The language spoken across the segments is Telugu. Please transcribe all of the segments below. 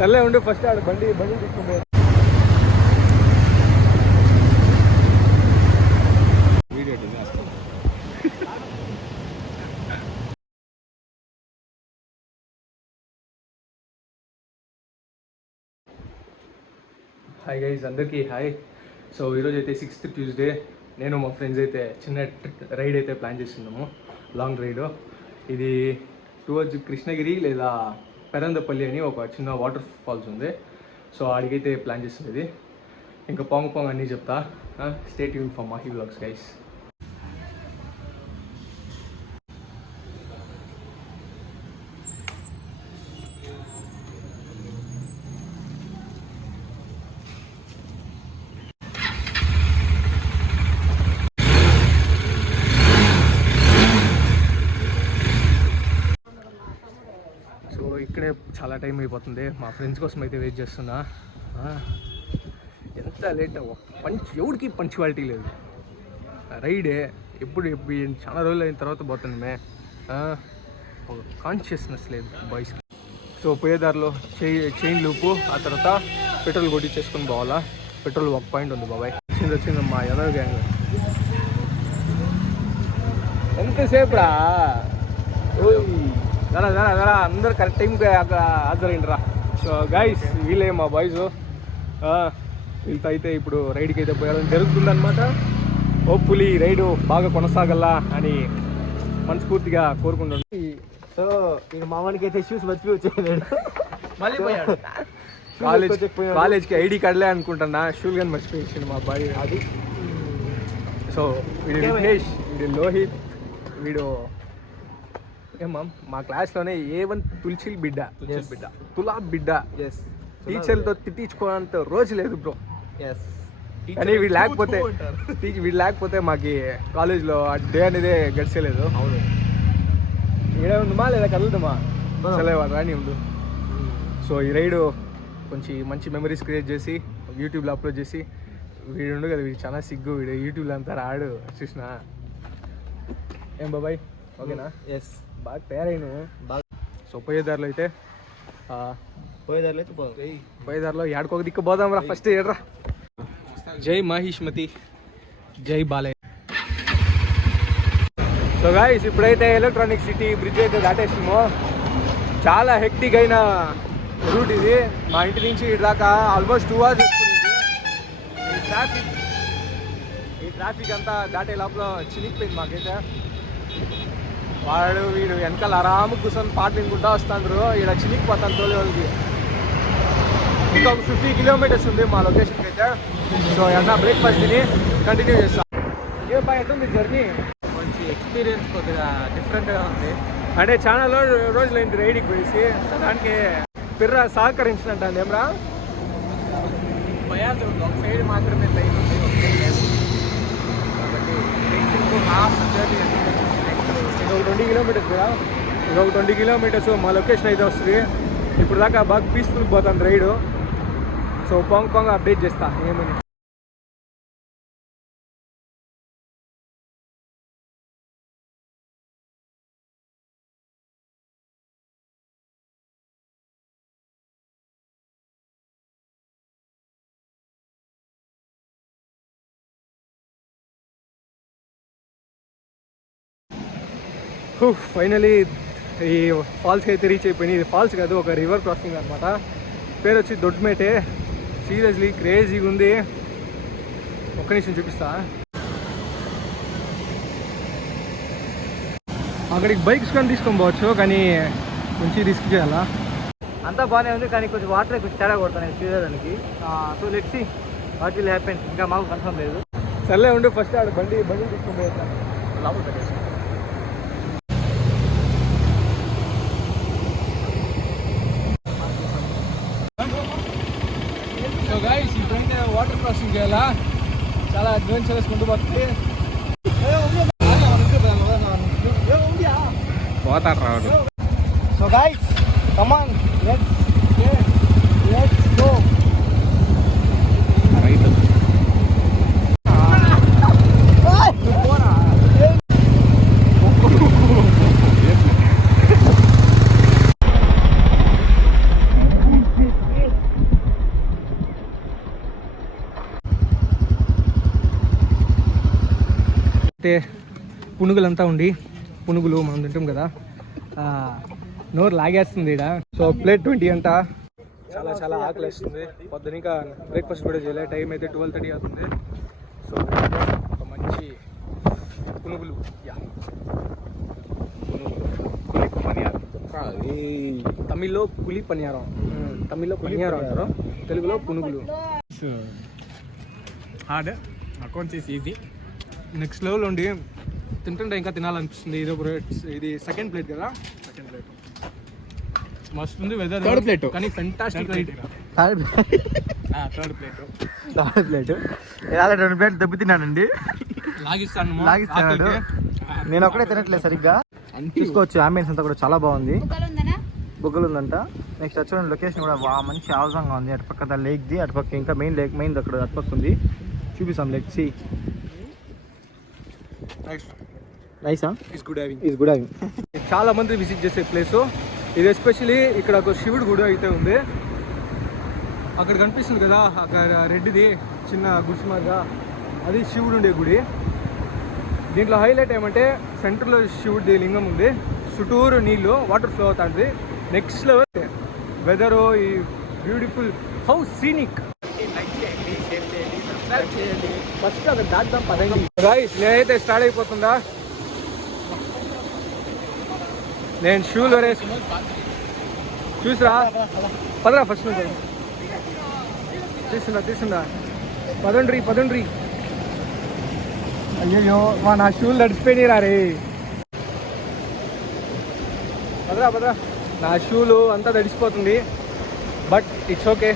సర్లే ఉండి ఫస్ట్ ఆడ బండి తీసుకుంటే హాయ్ గైస్, అందరికీ హాయ్. సో ఈరోజు అయితే 6th ట్యూస్డే. నేను మా ఫ్రెండ్స్ అయితే చిన్న రైడ్ అయితే ప్లాన్ చేస్తున్నాము, లాంగ్ రైడ్. ఇది టువర్డ్స్ కృష్ణగిరి లేదా పెరందపల్లి అని ఒక చిన్న వాటర్ ఫాల్స్ ఉంది. సో ఆడికైతే ప్లాన్ చేస్తుంది. ఇంకా పొంగ అన్నీ చెప్తా. Stay tune for Mahi vlogs guys. ఇక్కడే చాలా టైం అయిపోతుంది. మా ఫ్రెండ్స్ కోసం అయితే వెయిట్ చేస్తున్నా. ఎంత లేట్ ఎవరికి పంచువాలిటీ లేదు. రైడే ఎప్పుడు చాలా రోజులు అయిన తర్వాత పోతుంది. ఒక కాన్షియస్నెస్ లేదు బాయ్స్కి. సో పోయేదారిలో చైన్ లూపు, ఆ తర్వాత పెట్రోల్ కొట్టించేసుకొని పోవాలా. పెట్రోల్ 1 పాయింట్ ఉంది బాబాయ్. వచ్చింది మా యదవ్ గ్యాంగ్. ఎంతసేపు రా జరా అందరు కరెక్ట్ టైంకి హాజరైండ్రా. సో గైస్, వీళ్ళే మా బాయ్స్. వీళ్ళతో అయితే ఇప్పుడు రైడ్కి అయితే పోయడం జరుగుతుందన్నమాట. హోప్ఫుల్లీ రైడు బాగా కొనసాగల్లా అని మనస్ఫూర్తిగా కోరుకుంటున్నాను. సో ఇక మామూలుకి అయితే షూస్ మర్చిపోయి వచ్చేయలేడు, మళ్ళీ పోయాడు. కాలేజ్కి ఐడి కార్డులే అనుకుంటున్నా, షూలు కానీ మర్చిపోయింది మా బాయ్ అది. సో వీడు విఘ్నేష్, వీడు లోహిత్, వీడు ఏమా మా క్లాస్లోనే A1 తులసిల్ బిడ్డ, తులాబ్ బిడ్డ. టీచర్లతో తిట్టించుకోవాలంత రోజు లేదు బ్రో. కానీ వీడు లేకపోతే మాకు కాలేజ్లో ఆ డే అనేది గడిచేలేదు. అవును, ఈడే ఉందమా లేదా కదులుదామా చలేవాడు రాని ఉండు. సో ఈ రైడు కొంచెం మంచి మెమరీస్ క్రియేట్ చేసి యూట్యూబ్లో అప్లోడ్ చేసి, వీడు ఉండు కదా, వీడు చాలా సిగ్గు, వీడు యూట్యూబ్లో అంతా రాడు చూసిన. ఏం బాబాయ్ ఓకేనా? ఎస్, బాగా తయారైన బాగా. సో పోయేదారిలో అయితే ఏడుకోక దిక్కు పోదాం రా. ఫస్ట్ ఏడ్రా. జై మహిష్మతి, జై బాలయ్య. సో గాయ్స్, ఇప్పుడైతే ఎలక్ట్రానిక్ సిటీ బ్రిడ్జ్ అయితే దాటేస్తాము. చాలా హెక్టిక్ అయిన రూట్ ఇది. మా ఇంటి నుంచి ఇటు దాకా ఆల్మోస్ట్ 2 hours వేసుకునేది. ఈ ట్రాఫిక్ అంతా దాటే లోపల చినిగిపోయింది మాకైతే. వీడు వెనకాల ఆరాము కూర్చొని పాటలు వినుకుంటా వస్తాండ్రు. ఇక్కడ చినిగిపోతాను తోలే వాళ్ళకి. ఇంకొక 50 kilometers ఉంది మా లొకేషన్కి అయితే. సో ఏమన్నా బ్రేక్ఫాస్ట్ తిని కంటిన్యూ చేస్తాం. ఏ బాగా ఎట్టుంది జర్నీ? మంచి ఎక్స్పీరియన్స్, కొద్దిగా డిఫరెంట్గా ఉంది. అంటే చాలా రోజులైంది రైడ్కి పోయేసి, దానికి పిర్ర సహకరించినట్టు ఏమరా భయాలు ఒక సైడ్ మాత్రమే టైం ఉంది, ఒక సైడ్ లేదు. కాబట్టి హాఫ్ జర్నీ ఒక 20 kilometers కదా, ఒక 20 kilometers మా లొకేషన్ అయితే వస్తుంది. ఇప్పుడు దాకా బాగా పీస్ఫుల్ పోతాను రైడు. సో పొంగ అప్డేట్ చేస్తా ఏమని. ఫైనలీ ఈ ఫాల్స్కి అయితే రీచ్ అయిపోయినాయి. ఇది ఫాల్స్ కాదు, ఒక రివర్ క్రాసింగ్ అనమాట. పేరు వచ్చి దొడ్మేటే. సీరియస్లీ క్రేజీగా ఉంది. ఒక్క నిమిషం చూపిస్తా. అక్కడికి బైక్స్ కానీ తీసుకొని పోవచ్చు, కానీ కొంచెం రిస్క్ చేయాలా. అంతా బాగానే ఉంది, కానీ కొంచెం వాటర్ కొంచెం తేడా కొడతాను చూడడానికి. So let's see what will happen. ఇంకా మాకు కన్ఫర్మ్ లేదు. సర్లే ఉండి ఫస్ట్ ఆడ బండి తీసుకొని పోతాను లోపల పెట్టేసి. సో గైస్, ఇప్పుడైతే వాటర్ క్రాసింగ్ చేయాలా. చాలా అడ్వెంచరస్ ముందు పోతుంది. పోతాడు రావడం. So guys, come on, let's go. Right అయితే పునుగులంతా ఉండి పునుగులు మనం తింటాం కదా, నోరు లాగేస్తుంది ఇక్కడ. సో ప్లేట్ 20 అంట. చాలా చాలా ఆకలి వేస్తుంది. పొద్దున ఇంకా బ్రేక్ఫాస్ట్ కూడా చేయలేదు. టైం అయితే 12:30 అవుతుంది. సో ఒక మంచి పునుగులు, తమిళ్లో పులి పనియారం, తమిళ్లో పనియారం అంటారు, తెలుగులో పునుగులు. Hard, accounts is easy. Next level ఉండి తింటుంటే ఇంకా తినాలనిపిస్తుంది. ఇది సెకండ్ ప్లేట్ కదా, సెకండ్ ప్లేట్ మస్తు ఉంది. వెదర్ థర్డ్ ప్లేట్ కానీ ఫెంటాస్టిక్ రైట్. థర్డ్ ప్లేట్ ఇలా 2 ప్లేట్లు దెబ్బతిన్నానండి. లాగిస్తాను. నేను ఒకటే తినట్లేదు సరిగ్గా. చూసుకోవచ్చు అంబియన్స్ అంతా కూడా చాలా బాగుంది. బుగ్గలు ఉందంట. నెక్స్ట్ వచ్చి లొకేషన్ కూడా మంచి అవసరంగా ఉంది. అటుపక్క లేక్ది, అటుపక్క ఇంకా మెయిన్ అక్కడ అటుపక్క ఉంది. చూపిస్తాం లెగ్ సి. నైసా? It's good having. Is good having. చాలా మంది విజిట్ చేసే ప్లేస్ ఇది. ఎస్పెషలీ ఇక్కడ ఒక శివుడు గుడి అయితే ఉంది. అక్కడ కనిపిస్తుంది కదా, అక్కడ రెడ్డిది చిన్న గుడిసిమాగా, అది శివుడు ఉండే గుడి. దీంట్లో హైలైట్ ఏమంటే సెంటర్లో శివుడి లింగం ఉంది, చుట్టూరు నీళ్ళు, వాటర్ ఫ్లో అవుతుంది. నెక్స్ట్ లెవెల్ వెదరు, ఈ బ్యూటిఫుల్ హౌ సీనిక్. ఫస్ట్ అక్కడ దాటుదాం పదండి. గైస్ నేనైతే స్టార్ట్ అయిపోతుందా, నేను షూలు వేసి చూసిరా, పదరా ఫస్ట్ నుంచి తీస్తుందా పదండ్రి. అయ్యో నా షూలు నడిచిపోయినా రే. పదరా, నా షూలు అంతా తడిసిపోతుంది, బట్ ఇట్స్ ఓకే.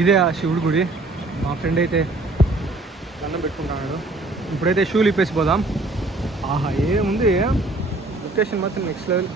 ఇదే ఆ శివుడి గుడి. మా ఫ్రెండ్ అయితే దండం పెట్టుకుంటున్నాడు. ఇప్పుడైతే షూలు ఇప్పేసిపోదాం. ఆహా ఏముంది, లొకేషన్ మాత్రం నెక్స్ట్ లెవెల్.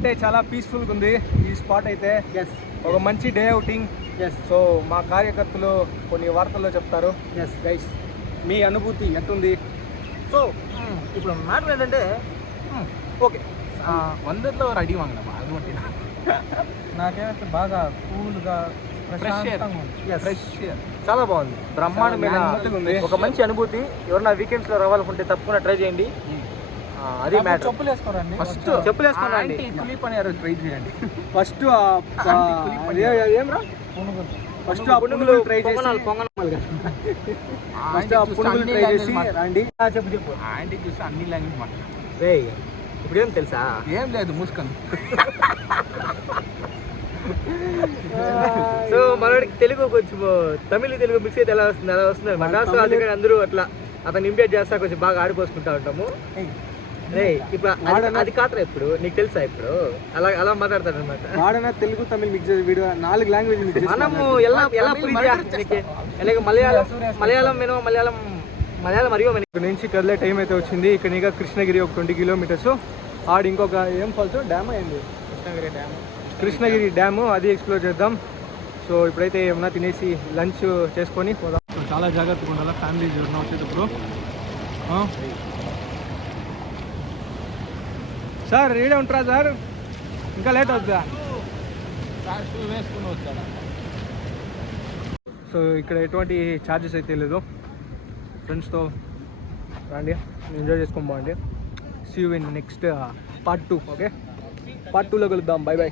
అంటే చాలా పీస్ఫుల్గా ఉంది ఈ స్పాట్ అయితే. ఒక మంచి డే అవుటింగ్. సో మా కార్యకర్తలు కొన్ని వార్తల్లో చెప్తారు. గైస్ మీ అనుభూతి ఎట్టుంది? సో ఇప్పుడు మ్యాటర్ ఏంటంటే ఓకే, 100లో రెడీ వాంగడం అది నాకేమైతే బాగా కూల్గా ఫ్రెష్, చాలా బాగుంది, బ్రహ్మాండమైన ఉంది. ఒక మంచి అనుభూతి. ఎవరన్నా వీకెండ్స్లో రావాలనుకుంటే తప్పకుండా ట్రై చేయండి. అది మ్యాటర్. చెప్పులు వేసుకోరండి, ఫస్ట్ చెప్పులు వేసుకోండి. కులి పనియారు ట్రై చేయండి. ఫస్ట్ ఏమ్రా ఫస్ట్ ఆ పునుగులు ట్రై చేసి రండి. చెప్పు ఆంటీ చూసి అన్ని లాంగ్వేజ్ మాట్లాడు. ఇప్పుడు ఏం తెలుసా? ఏం లేదు, మూసుకొని. సో మనోడికి తెలుగు కొంచెం తెలుగు మిక్స్ అయితే ఎలా వస్తుంది అలా వస్తుంది అనమాట. సో అందుకని అందరూ అట్లా అతను ఇంపేట్ చేస్తా కొంచెం బాగా ఆడిపోసుకుంటా ఉంటాము. ఇప్పుడు అది కాదురా, ఇప్పుడు నీకు తెలుసా ఇప్పుడు అలా మాట్లాడతాడు అనమాట. వాడన తెలుగు తమిళ్ మిక్స్ చేసి వీడియో 4 లాంగ్వేజ్ మిక్స్ చేసి మనము ఎలా మలయాళం మరియు ఇక్కడ నుంచి కదిలే టైం అయితే వచ్చింది. ఇక్కడ ఇంకా కృష్ణగిరి ఒక 20 కిలోమీటర్స్. ఆడ ఇంకొక ఏం ఫాల్స్ డ్యామ్ అయింది, కృష్ణగిరి డ్యాము, అది ఎక్స్ప్లోర్ చేద్దాం. సో ఇప్పుడైతే ఏమన్నా తినేసి లంచ్ చేసుకొని పోదాం. సో చాలా జాగ్రత్తగా ఉండాలి ఫ్యామిలీ జర్నీ వచ్చేటప్పుడు. సార్ రెడీ ఉంటారా సార్? ఇంకా లేట్ అవుతుందా? వేసుకుని వచ్చాను. సో ఇక్కడ ఎటువంటి ఛార్జెస్ అయితే లేదు. ఫ్రెండ్స్తో రండి, ఎంజాయ్ చేసుకొని పోండి. See you in next part 2. Okay, part 2లో కలుద్దాం. By by.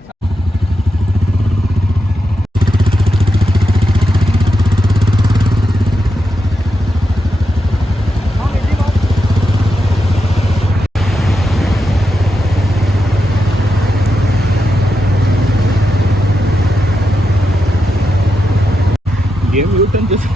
గేమ్ యూటర్న్ చేసి